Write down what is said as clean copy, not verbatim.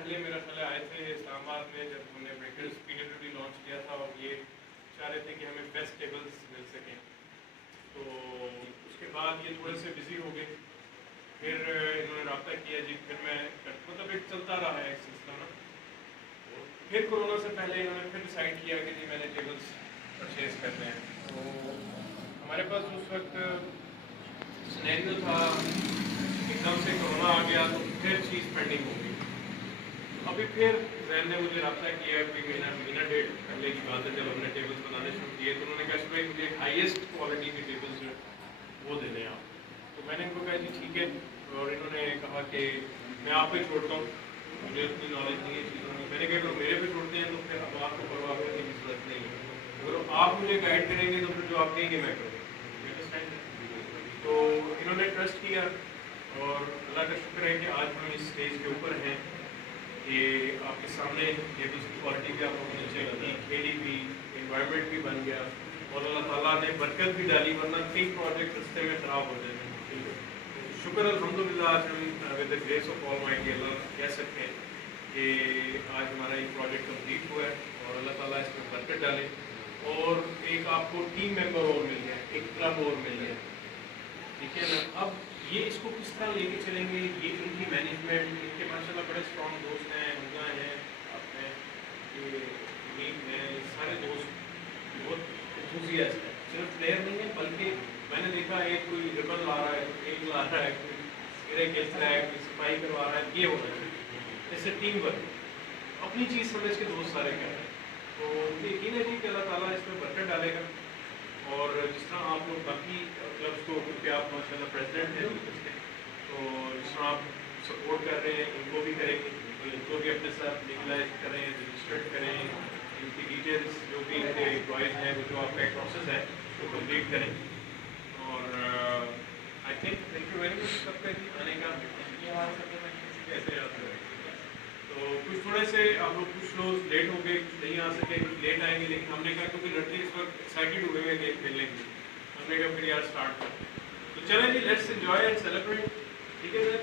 पहले मेरा ख्याल आए थे इस्लामाबाद में जब हमने ब्रेकर्स पीरियड लॉन्च किया था और ये चाह रहे थे कि हमें बेस्ट टेबल्स मिल सकें, तो उसके बाद ये थोड़े से बिजी हो गए। फिर इन्होंने रब्ता किया जी, फिर मैं मतलब एक चलता रहा है एक सिलसिला ना। फिर कोरोना से पहले इन्होंने फिर डिसाइड किया कि जी मैंने टेबल्स परचेज करने हैं। तो हमारे पास उस वक्त सिनेरियो था, एकदम से कोरोना आ गया तो फिर चीज़ पेंडिंग हो गई। अभी फिर जैन ने मुझे रब्ता किया कि महीना डेढ़ पहले की बात है, जब हमने टेबल्स बनाने शुरू किए तो उन्होंने कहा भाई मुझे हाईएस्ट क्वालिटी के टेबल्स जो वो दे दें आप। तो मैंने इनको कहा जी ठीक है, और इन्होंने कहा कि मैं आप पे छोड़ता हूँ, मुझे उतनी नॉलेज नहीं है चीज़ों की। मैंने कहा अगर मेरे पे छोड़ते हैं तो फिर अब आपको परवाह करने की जरूरत नहीं है, अगर आप मुझे गाइड करेंगे तो फिर जो आप कहेंगे मैं करूँगा। तो इन्होंने ट्रस्ट किया और अल्लाह का शुक्र है कि आज हम इस स्टेज के ऊपर हैं कि आपके सामने टेबल्स की क्वालिटी भी आपको नीचे लगी, खेली भी, एनवायरनमेंट भी बन गया और अल्लाह ताला ने बरकत भी डाली, वरना कई प्रोजेक्ट रस्ते में ख़राब हो जाते हैं। शुक्र अल्हम्दुलिल्लाह आज हम with the grace of almighty अल्लाह कह सकते हैं कि आज हमारा ये प्रोजेक्ट कंप्लीट हुआ है और अल्लाह ताला इसमें बरकत डाले और एक आपको टीम मेंबर और मिल गया, एक क्लब और मिल गया, ठीक है ना। अब ये इसको किस तरह लेके चलेंगे, ये इनकी मैनेजमेंट, इनके माशाल्लाह बड़े स्ट्रॉन्ग दोस्त हैं, उनका है अपने ये मैं सारे दोस्त बहुत एंथुसियास्ट है, सिर्फ प्लेयर नहीं है बल्कि मैंने देखा एक कोई रिबन ला रहा है, एक ला रहा है, कोई मेरे खेल रहा है, कोई सफाई करवा रहा है, ये होना चाहिए ऐसे टीम वर्क, अपनी चीज़ समझ के दोस्त सारे कर रहे हैं। तो यकीन है जी कि अल्लाह ताला इसमें बरकत डालेगा और जिस तरह आप लोग बाकी क्लब्स को, क्योंकि आप माशाल्लाह प्रेसिडेंट हैं तो जिस तरह आप सपोर्ट कर रहे हैं इनको भी करेंगे, तो इनको भी अपने साथ लीगलाइज करें, रजिस्टर्ड करें, इनकी डिटेल्स जो भी इनके एम्प्लॉयज़ हैं वो जो आपका एक प्रोसेस है उसको कंप्लीट करें। और I think thank you very much सबका आने का, हमारे सप्लीमेंट कैसे याद करें। तो कुछ थोड़े से आप लोग कुछ लोग लेट हो गए, कुछ नहीं आ सके, कुछ लेट आएंगे, लेकिन हमने कहा क्योंकि लड़के इस वक्त एक्साइटेड हुए हैं गेम खेलने के लिए, हमने कहा फिर यार स्टार्ट कर। तो चलें जी, लेट्स एंजॉय एंड सेलिब्रेट, ठीक है सर।